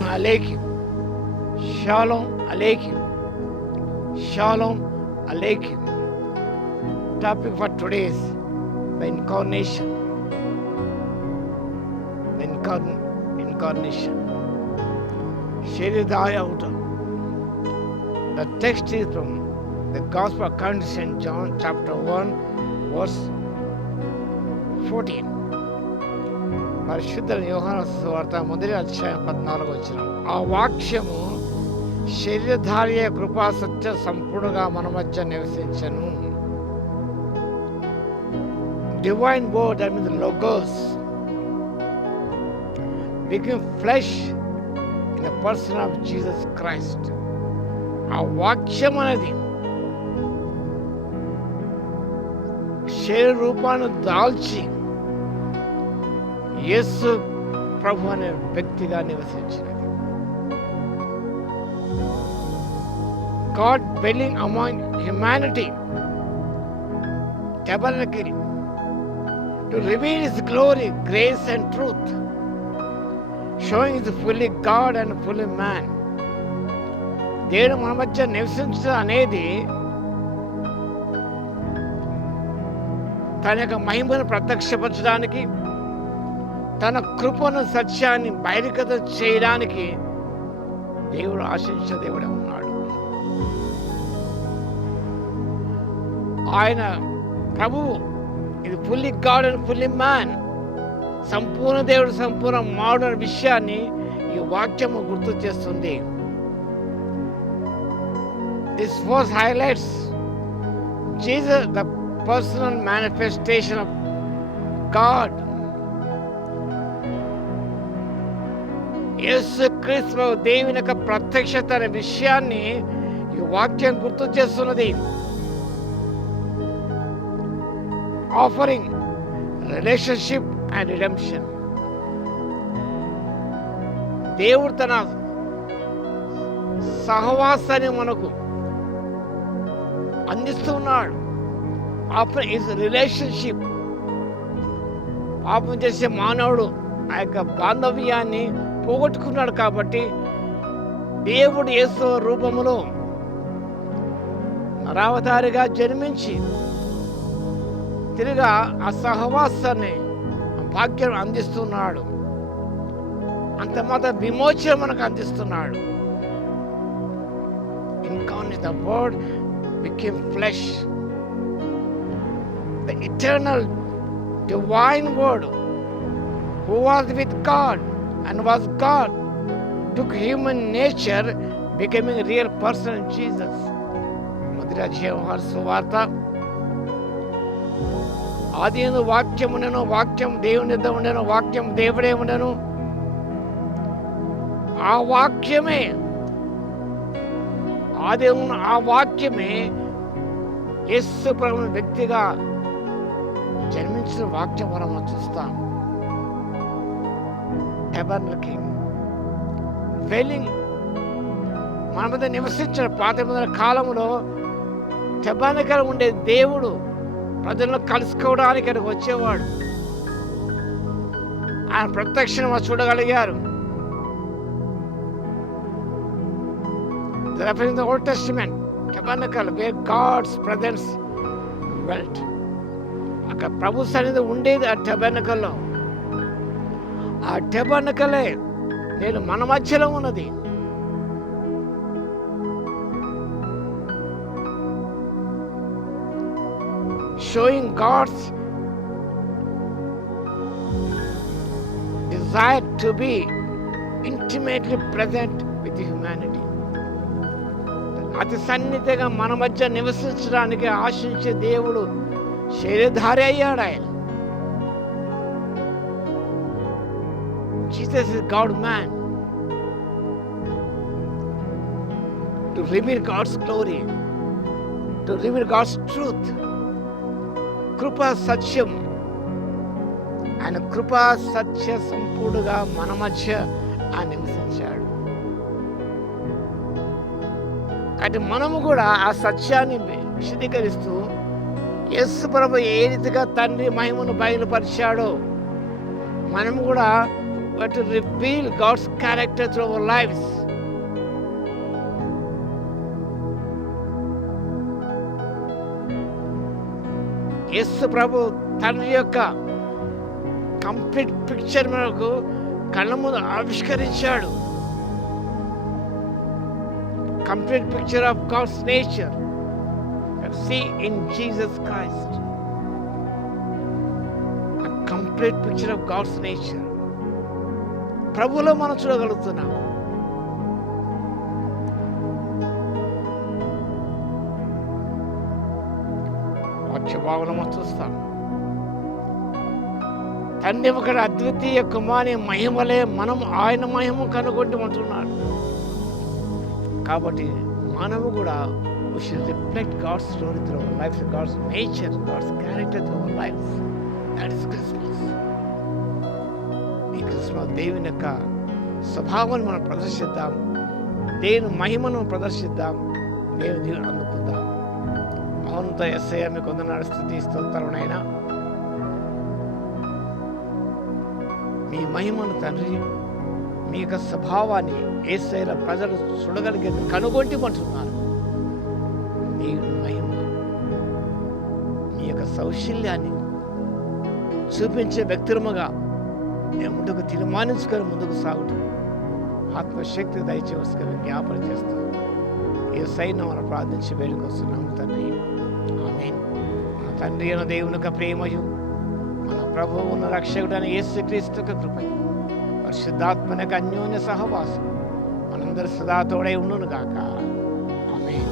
Aleichem. Shalom Aleichem. Shalom Aleichem. Topic for today is the incarnation. The incarnation. Sharidhari outer. The text is from the Gospel according to St. John, chapter 1, verse 14. పరిశుద్ధ యోహాను సువార్త మొదటి అధ్యాయం 14 వచనం. ఆ వాక్యము శరీరధారి కృపా సత్య సంపూర్ణంగా మన మధ్య నివసించెను. Divine word, that means logos, became flesh in the person of Jesus Christ. ఆ వాక్యం అనేది శరీర రూపాన్ని దాల్చి యేసు ప్రభు అనే వ్యక్తిగా నివసించినది. God dwelling among humanity, tabernacle, to reveal His glory, grace and truth, showing He is fully God and fully man. దేవుడు మన మధ్య నివసించడం అనేది తన యొక్క మహిమను ప్రత్యక్షపరచడానికి, తన కృపను సత్యాన్ని బహిర్గతం చేయడానికి దేవుడు ఆశించే దేవుడే ఉన్నాడు. ఆయన ప్రభువు ఇది fully God and fully man, సంపూర్ణ దేవుడు సంపూర్ణ మానవుడు అనే విషయాన్ని ఈ వాక్యము గుర్తు చేస్తుంది. This verse highlights Jesus, the personal manifestation of God. యేసు క్రీస్తు దేవుని యొక్క ప్రత్యక్షత అనే విషయాన్ని ఈ వాక్యం గుర్తు చేస్తున్నది. Offering relationship and redemption. దేవుడు తన సహవాసాన్ని మనకు అందిస్తున్నాడు. Offer is relationship. పాపం చేసే మానవుడు ఆ యొక్క బాంధవ్యాన్ని పోగొట్టుకున్నాడు కాబట్టి దేవుడు యేసు రూపములో నరావతారిగా జన్మించి తిరిగా ఆ సహవాసాన్ని భాగ్యం అందిస్తున్నాడు. అంత మాత్రం విమోచన మనకు అందిస్తున్నాడు. Incarnate, the word became flesh. The eternal divine word who was with God and was God took human nature, becoming a real person in Jesus. మొదటి అధ్యాయం సువార్త. ఆదియందు వాక్యం ఉండెను, వాక్యం దేవుని యొద్ద ఉండెను, వాక్యం దేవుడే ఉండెను. ఆ వాక్యమే ఆ వాక్యమే యేసు ప్రభు వ్యక్తిగా జన్మించిన వాక్యం మనం చూస్తాం. టెబర్నకిల్, వెలింగ్, మన మీద నివసించిన పాత మొదల కాలంలో టెబర్నకిల్ ఉండే దేవుడు ప్రజలను కలుసుకోవడానికి అక్కడికి వచ్చేవాడు. ఆయన ప్రత్యక్షంగా చూడగలిగారు. Referring to the Old Testament tabernacle where God's presence dwelt. అక్కడ ప్రభు సన్నిధి ఉండేది ఆ టెబర్నకల్లో. ఆ టెబర్నకలే నేను మన మధ్యలో ఉన్నది. Showing God's desire to be intimately present with the humanity. అతి సన్నిధిగా మన మధ్య నివసించడానికి ఆశించే దేవుడు శరీరధారి అయ్యాడు. ఆయన Jesus is God man to reveal God's glory, to reveal God's truth. కృపా సత్యం, ఆయన కృపా సత్య సంపూర్ణంగా మన మధ్య ఆయన నివసించాడు. అంటే మనము కూడా ఆ సత్యాన్ని విశదీకరిస్తూ యేసు ప్రభు ఏ రీతిగా తండ్రి మహిమను బయలుపరిచాడో మనము కూడా but to reveal God's character through our lives. యేసు ప్రభు తండ్రి యొక్క కంప్లీట్ పిక్చర్ మనకు కళ్ళ ముందు ఆవిష్కరించాడు. Complete picture of God's nature see in Jesus Christ. A complete picture of God's nature. ప్రభువులో మనం చూడగలుగుతున్నాం. వాక్య భావనము చూస్తాం. తండ్రి ఒకటి అద్వితీయ కుమారి మహిమలే మనం ఆయన మహిమ కనుగొంటమంటున్నాడు. కాబట్టి మనము కూడా we should reflect God's story through our lives, God's nature, God's character through our lives. That is Christmas. ఈ క్రిస్మస్ దేవుని యొక్క స్వభావాన్ని మనం ప్రదర్శిద్దాం, దేవుని మహిమను ప్రదర్శిద్దాం, దేవుని దీవెన అందుకుందాం. మౌనంతో యేసయ్య మీకు వందనాలు స్తుతి స్తోత్రమునైనా మీ మహిమను తండ్రి, మీ యొక్క స్వభావాన్ని యేసయ్యల ప్రజలు చూడగలిగేది కనుగొంటిమంటున్నారు. మీ మహిమ, మీ యొక్క సౌశల్యాన్ని చూపించే వ్యక్తులముగా మేము ముందుకు తీర్మానించుకొని ముందుకు సాగుతూ ఆత్మశక్తి దయచేసుకొని జ్ఞాపన చేస్తాం. ఈ సైన్యం మనం ప్రార్థించి వేడుకొస్తున్నాము తండ్రి. ఆమేన్. మన తండ్రి అయిన దేవుని యొక్క ప్రేమయు, మన ప్రభువు ఉన్న రక్షకుడైన యేసుక్రీస్తు యొక్క కృపయు, పరిశుద్ధాత్మ యొక్క అన్యోన్య సహవాసం మనందరి సదా తోడై ఉండును గాక. ఆమేన్.